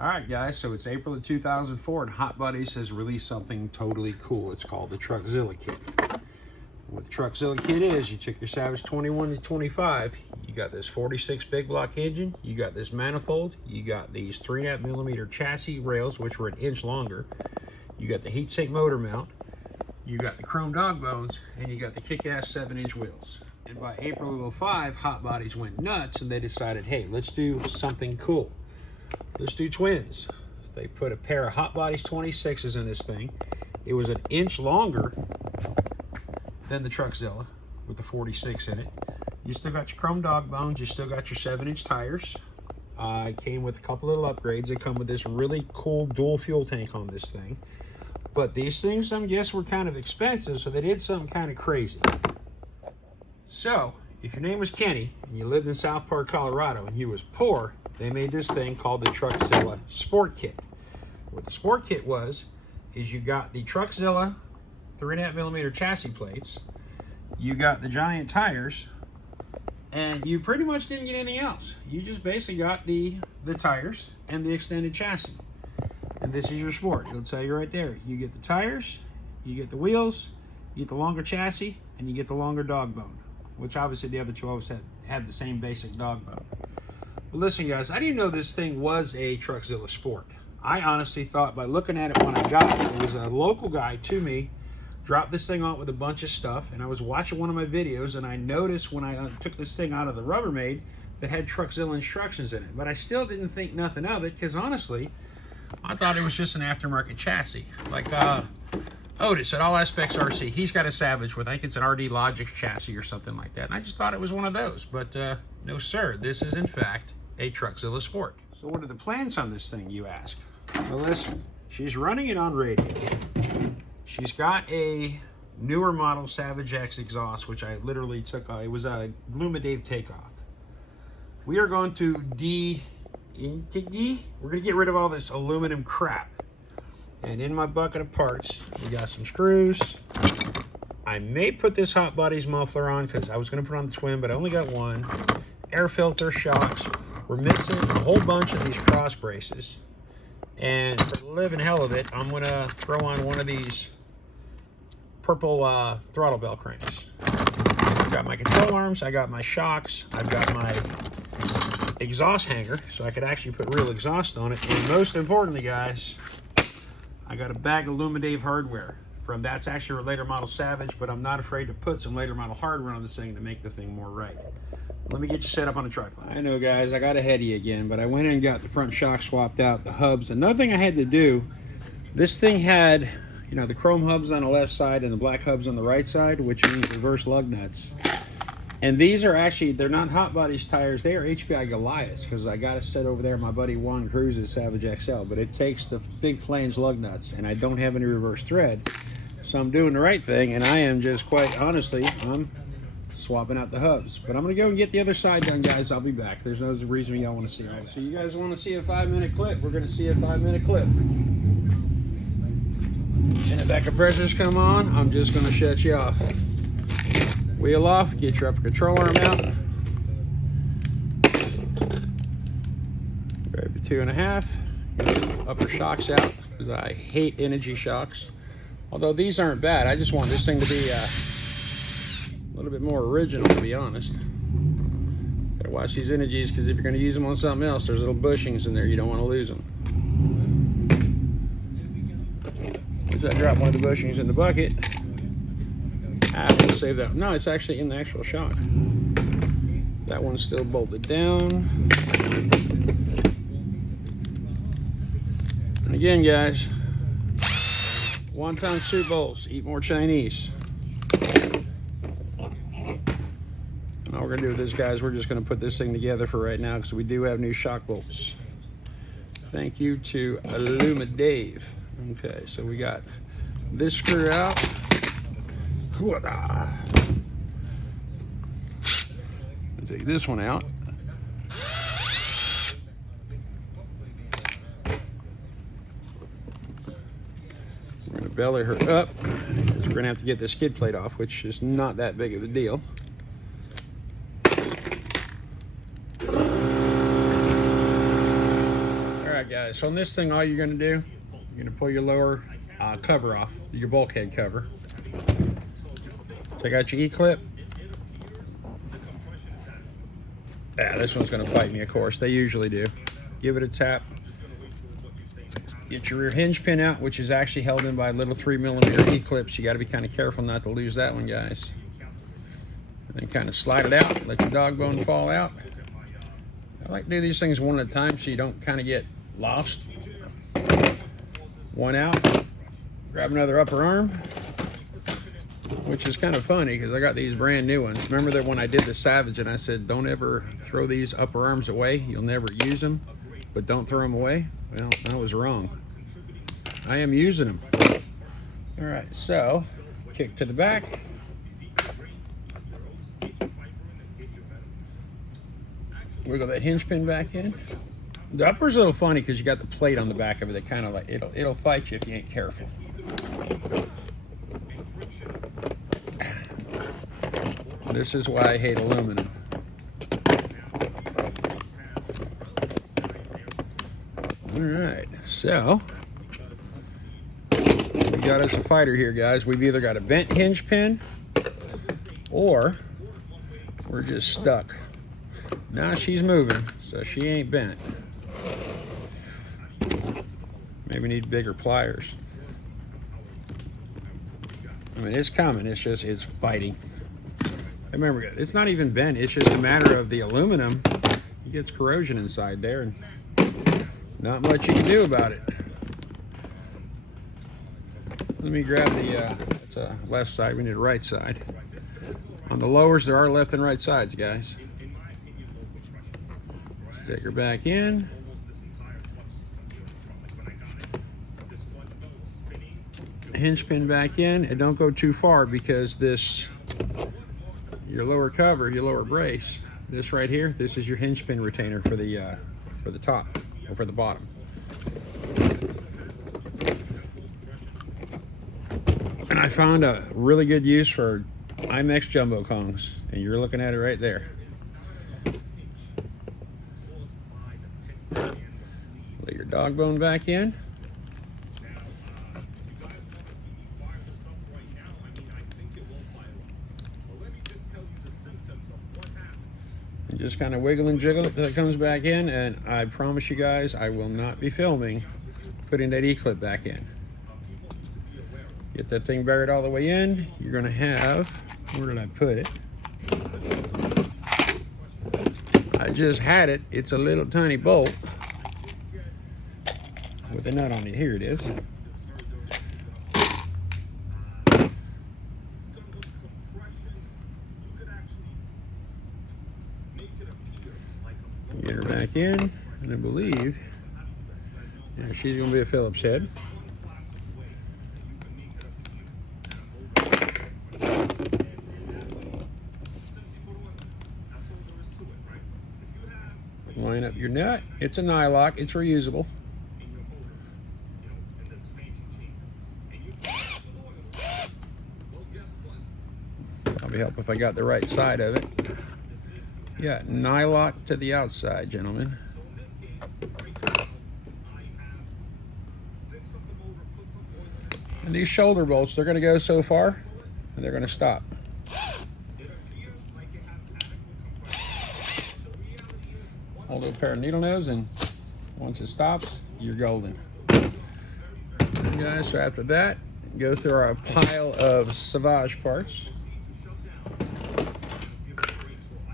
Alright guys, so it's April of 2004 and Hot Buddies has released something totally cool. It's called the Truckzilla kit. What the Truckzilla kit is, you took your Savage 21 to 25, you got this 46 big block engine, you got this manifold, you got these 3.5mm chassis rails, which were an inch longer, you got the heatsink motor mount, you got the chrome dog bones, and you got the kick-ass 7-inch wheels. And by April of 05, Hot Bodies went nuts and they decided, hey, let's do something cool. Let's do twins. They put a pair of Hot Bodies 26s in this thing. It was an inch longer than the Truckzilla with the 46 in it. You still got your chrome dog bones. You still got your 7-inch tires. It came with a couple little upgrades. They come with this really cool dual fuel tank on this thing. But these things, I guess, were kind of expensive, so they did something kind of crazy. So, if your name was Kenny and you lived in South Park, Colorado, and you was poor, they made this thing called the Truckzilla Sport Kit. What the Sport Kit was, is you got the Truckzilla 3.5mm chassis plates, you got the giant tires, and you pretty much didn't get anything else. You just basically got the tires and the extended chassis. And this is your Sport. It'll tell you right there. You get the tires, you get the wheels, you get the longer chassis, and you get the longer dog bone. Which obviously the other two always had the same basic dog bone. But listen guys, I didn't know this thing was a Truckzilla Sport. I honestly thought by looking at it when I got it, it was a local guy to me, dropped this thing out with a bunch of stuff, and I was watching one of my videos and I noticed when I took this thing out of the Rubbermaid that had Truckzilla instructions in it. But I still didn't think nothing of it because honestly, I thought it was just an aftermarket chassis. Like Otis at All Aspects RC, he's got a Savage with, I think it's an RD Logic chassis or something like that. And I just thought it was one of those. But no sir, this is in fact a Truckzilla Sport. So what are the plans on this thing, you ask? Well listen, she's running it on radio. She's got a newer model Savage X exhaust, which I literally took, it was a Dave takeoff. We are going to we're gonna get rid of all this aluminum crap. And in my bucket of parts, we got some screws. I may put this Hot Bodies muffler on because I was gonna put on the twin, but I only got one. Air filter, shocks. We're missing a whole bunch of these cross braces. And for the living hell of it, I'm gonna throw on one of these purple throttle bell cranks. I've got my control arms, I got my shocks, I've got my exhaust hanger, so I could actually put real exhaust on it. And most importantly, guys, I got a bag of Dave hardware from, that's actually a later model Savage, but I'm not afraid to put some later model hardware on this thing to make the thing more right. Let me get you set up on a tripod. I know guys, I got ahead of you again, but I went in and got the front shock swapped out, the hubs. Another thing I had to do, this thing had, you know, the chrome hubs on the left side and the black hubs on the right side, which means reverse lug nuts. And these are actually, they're not Hot Bodies tires, they are HPI Goliaths, because I got a set over there, my buddy Juan Cruz's Savage XL, but it takes the big flange lug nuts, and I don't have any reverse thread. So I'm doing the right thing, and I am just quite honestly, I'm swapping out the hubs. But I'm gonna go and get the other side done, guys. I'll be back. There's no reason y'all want to see it. So you guys want to see a 5-minute clip? We're gonna see a 5-minute clip. And if that compressors come on, I'm just gonna shut you off. Wheel off, get your upper control arm out. Grab your 2.5. Get your upper shocks out, because I hate energy shocks. Although these aren't bad. I just want this thing to be a little bit more original, to be honest. Gotta watch these energies, because if you're gonna use them on something else, there's little bushings in there. You don't want to lose them. As I drop one of the bushings in the bucket, I will save that. No, it's actually in the actual shock. That one's still bolted down. And again, guys, wonton soup bowls, eat more Chinese. And all we're gonna do with this, guys, we're just gonna put this thing together for right now because we do have new shock bolts. Thank you to Dave. Okay, so we got this screw out. I'll take this one out. We're going to belly her up because we're going to have to get this skid plate off, which is not that big of a deal. guys, so on this thing, all you're going to do, you're going to pull your lower cover off, your bulkhead cover. Take out your E-clip. Yeah, this one's going to fight me, of course. They usually do. Give it a tap. Get your rear hinge pin out, which is actually held in by little 3mm E-clips. You got to be kind of careful not to lose that one, guys. And then kind of slide it out. Let your dog bone fall out. I like to do these things one at a time so you don't kind of get lost. One out. Grab another upper arm, which is kind of funny because I got these brand new ones. Remember that when I did the Savage and I said don't ever throw these upper arms away, you'll never use them, but don't throw them away? Well, I was wrong. I am using them. All right, so kick to the back. Wiggle that hinge pin back in. The upper's a little funny because you got the plate on the back of it that kind of like it'll fight you if you ain't careful. This is why I hate aluminum. All right, so we got us a fighter here, guys. We've either got a bent hinge pin or we're just stuck. Now she's moving, so she ain't bent. Maybe need bigger pliers. I mean, it's coming. It's just, it's fighting. Remember, it's not even bent. It's just a matter of the aluminum. It gets corrosion inside there, and not much you can do about it. Let me grab the that's left side. We need a right side. On the lowers, there are left and right sides, guys. Stick her back in. Hinge pin back in, and don't go too far because this, your lower cover, your lower brace, this right here, this is your hinge pin retainer for the top or for the bottom. And I found a really good use for IMEX jumbo Kongs, and you're looking at it right there. Let your dog bone back in. And just kind of wiggle and jiggle it till it comes back in, and I promise you guys I will not be filming putting that E-clip back in. Get that thing buried all the way in. You're going to have, where did I put it? I just had it. It's a little tiny bolt with a nut on it. Here it is. Get her back in, and I believe, yeah, she's going to be a Phillips head. Line up your nut. It's a nylock. It's reusable. Probably help if I got the right side of it. Yeah, nylock to the outside, gentlemen. And these shoulder bolts, they're going to go so far, and they're going to stop. Hold a pair of needle nose, and once it stops, you're golden. Guys, so after that, go through our pile of Savage parts.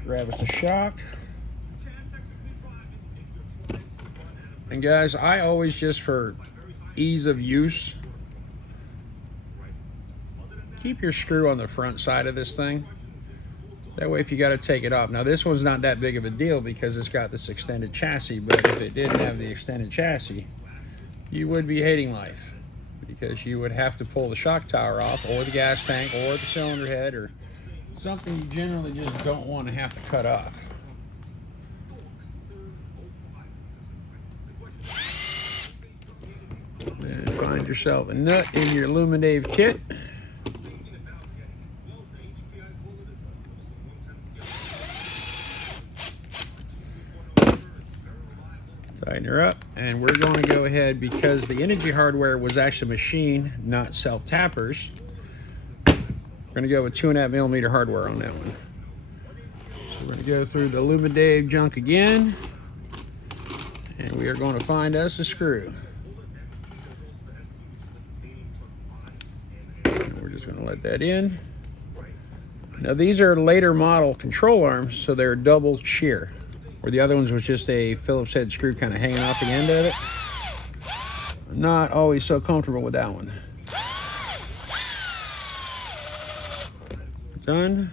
Grab us a shock. And guys, I always, just for ease of use, keep your screw on the front side of this thing. That way if you got to take it off. Now this one's not that big of a deal because it's got this extended chassis, but if it didn't have the extended chassis, you would be hating life because you would have to pull the shock tower off, or the gas tank, or the cylinder head, or something you generally just don't want to have to cut off. And find yourself a nut in your Luminave kit. Tighten her up. And we're going to go ahead, because the energy hardware was actually machine, not self-tappers. We're going to go with 2.5 millimeter hardware on that one. So we're going to go through the Lumadave junk again. And we are going to find us a screw. And we're just going to let that in. Now these are later model control arms, so they're double shear, where the other ones was just a Phillips head screw kind of hanging off the end of it. I'm not always so comfortable with that one. Done.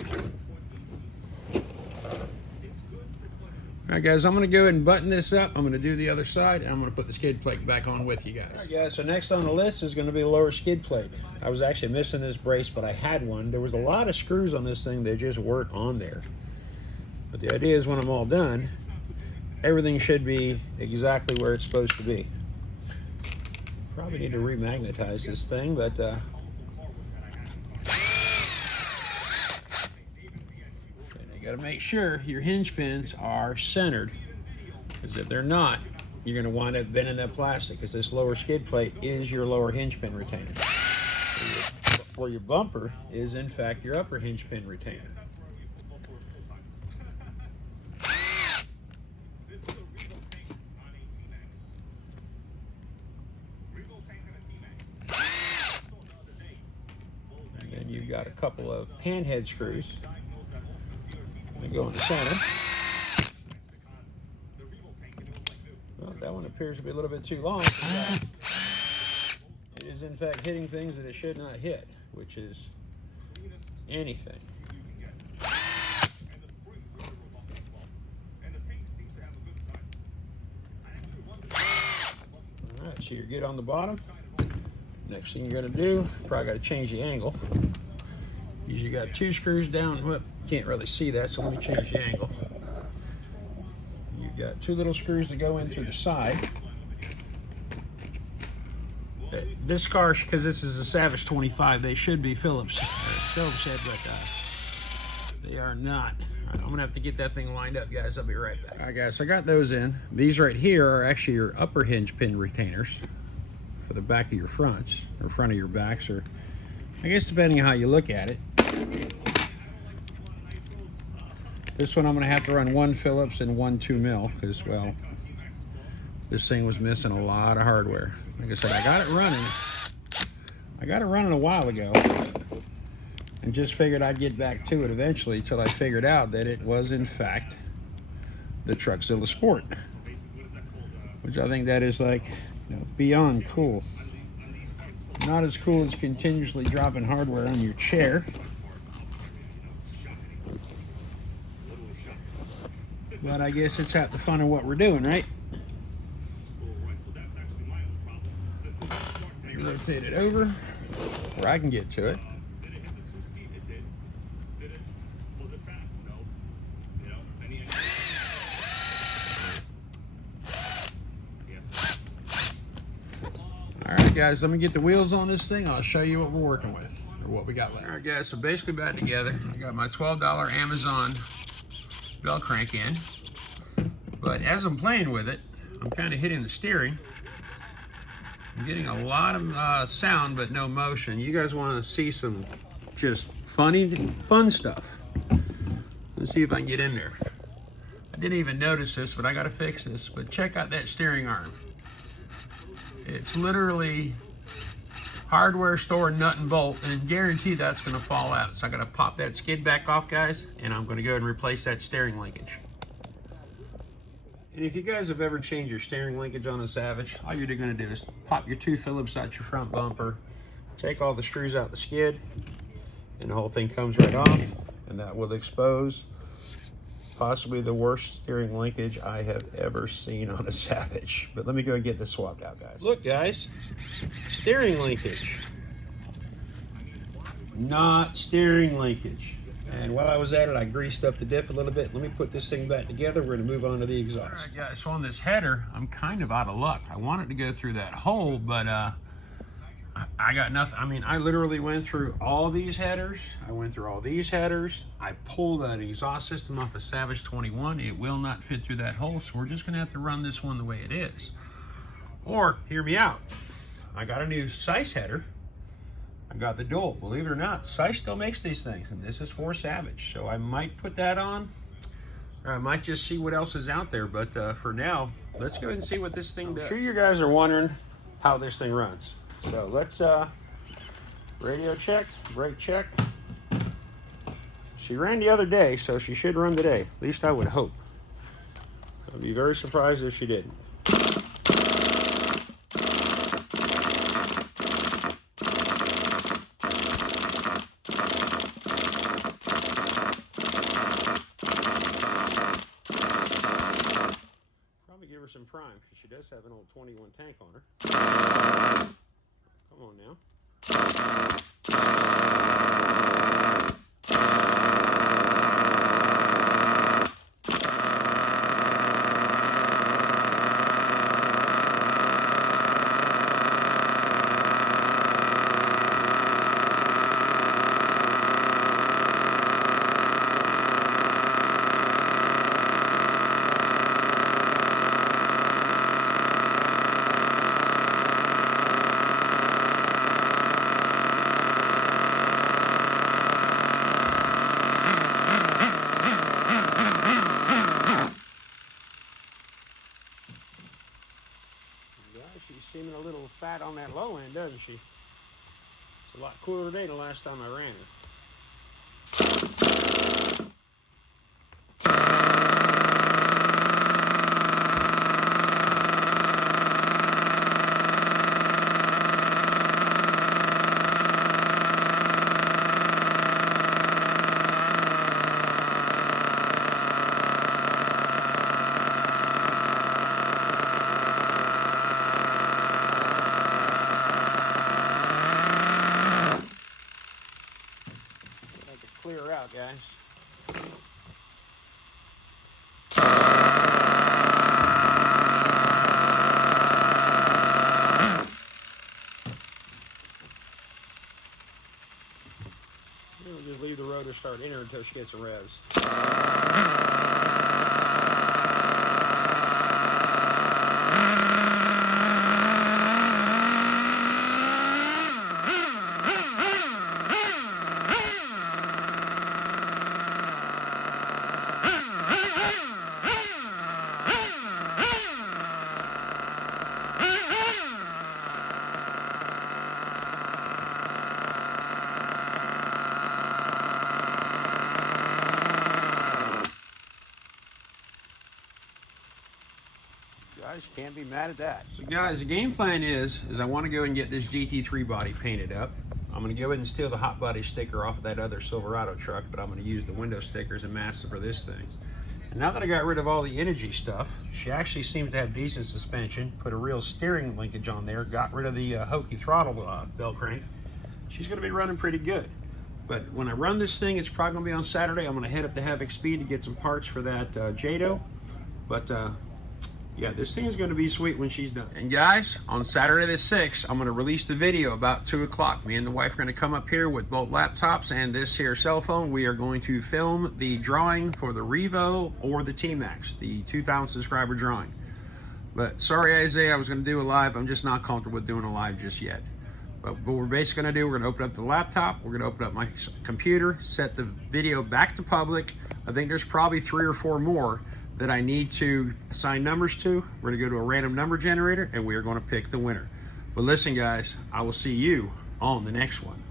All right, guys, I'm going to go ahead and button this up. I'm going to do the other side, and I'm going to put the skid plate back on with you guys. All right, guys, so next on the list is going to be the lower skid plate. I was actually missing this brace, but I had one. There was a lot of screws on this thing that just weren't on there. But the idea is when I'm all done, everything should be exactly where it's supposed to be. Probably need to remagnetize this thing, but you got to make sure your hinge pins are centered, because if they're not, you're going to wind up bending that plastic, because this lower skid plate is your lower hinge pin retainer, where your bumper is in fact your upper hinge pin retainer. And then you've got a couple of pan head screws. They go in the center. Well, that one appears to be a little bit too long. It is in fact hitting things that it should not hit, which is anything. All right, so you're good on the bottom. Next thing you're going to do, probably got to change the angle. Usually got two screws down. Well, can't really see that, so let me change the angle. You've got two little screws that go in through the side. This car, because this is a Savage 25, they should be Phillips head, but they are not. All right, I'm gonna have to get that thing lined up, guys. I'll be right back. All right, guys, so I got those in. These right here are actually your upper hinge pin retainers for the back of your fronts, or front of your backs, or I guess depending on how you look at it. This one I'm going to have to run one Phillips and one 2 mil, because, well, this thing was missing a lot of hardware. Like I said, I got it running a while ago, and just figured I'd get back to it eventually, till I figured out that it was in fact the Truckzilla Sport, which I think that is, like, you know, beyond cool. Not as cool as continuously dropping hardware on your chair, but I guess it's half the fun of what we're doing, right? Rotate it over where I can get to it. All right, guys, let me get the wheels on this thing. I'll show you what we're working with, or what we got left. All right, guys, so basically back together. I got my $12 Amazon bell crank in, but as I'm playing with it, I'm kind of hitting the steering. I'm getting a lot of sound, but no motion. You guys want to see some just fun stuff. Let's see if I can get in there. I didn't even notice this, but I got to fix this. But check out that steering arm. It's literally hardware store nut and bolt, and guarantee that's going to fall out. So I got to pop that skid back off, guys, and I'm going to go ahead and replace that steering linkage. And if you guys have ever changed your steering linkage on a Savage, all you're going to do is pop your two Phillips out your front bumper, take all the screws out the skid, and the whole thing comes right off, and that will expose possibly the worst steering linkage I have ever seen on a Savage. But let me go and get this swapped out, guys. Look, guys, steering linkage. Not steering linkage. And while I was at it, I greased up the diff a little bit. Let me put this thing back together. We're going to move on to the exhaust. All right, guys, so on this header, I'm kind of out of luck. I wanted to go through that hole, but I got nothing. I mean, I literally went through all these headers. I went through all these headers. I pulled an exhaust system off a Savage 21. It will not fit through that hole, so we're just going to have to run this one the way it is. Or, hear me out, I got a new size header. I got the dual. Believe it or not, Sice still makes these things, and this is for Savage. So I might put that on, or I might just see what else is out there. But for now, let's go ahead and see what this thing does. I'm sure you guys are wondering how this thing runs. So let's radio check, brake check. She ran the other day, so she should run today. At least I would hope. I'd be very surprised if she didn't. Give her some prime because she does have an old 21 tank on her. Come on now. She's seeming a little fat on that low end, doesn't she? It's a lot cooler today than the last time I ran her. Clear out, guys. We'll just leave the rotor start in her until she gets some revs. Guys, can't be mad at that. So guys, the game plan is I want to go and get this GT3 body painted up. I'm going to go ahead and steal the hot body sticker off of that other Silverado truck, but I'm going to use the window stickers and mask for this thing. And now that I got rid of all the energy stuff, she actually seems to have decent suspension, put a real steering linkage on there, got rid of the hokey throttle bell crank. She's going to be running pretty good. But when I run this thing, it's probably going to be on Saturday. I'm going to head up to Havoc Speed to get some parts for that Jado. But yeah, this thing is going to be sweet when she's done. And guys, on Saturday the 6th, I'm going to release the video about 2 o'clock. Me and the wife are going to come up here with both laptops and this here cell phone. We are going to film the drawing for the Revo or the T-Max, the 2,000 subscriber drawing. But sorry, Isaiah, I was going to do a live. I'm just not comfortable with doing a live just yet. But what we're basically going to do, we're going to open up the laptop, we're going to open up my computer, set the video back to public. I think there's probably 3 or 4 more that I need to assign numbers to. We're going to go to a random number generator and we are going to pick the winner. But listen guys, I will see you on the next one.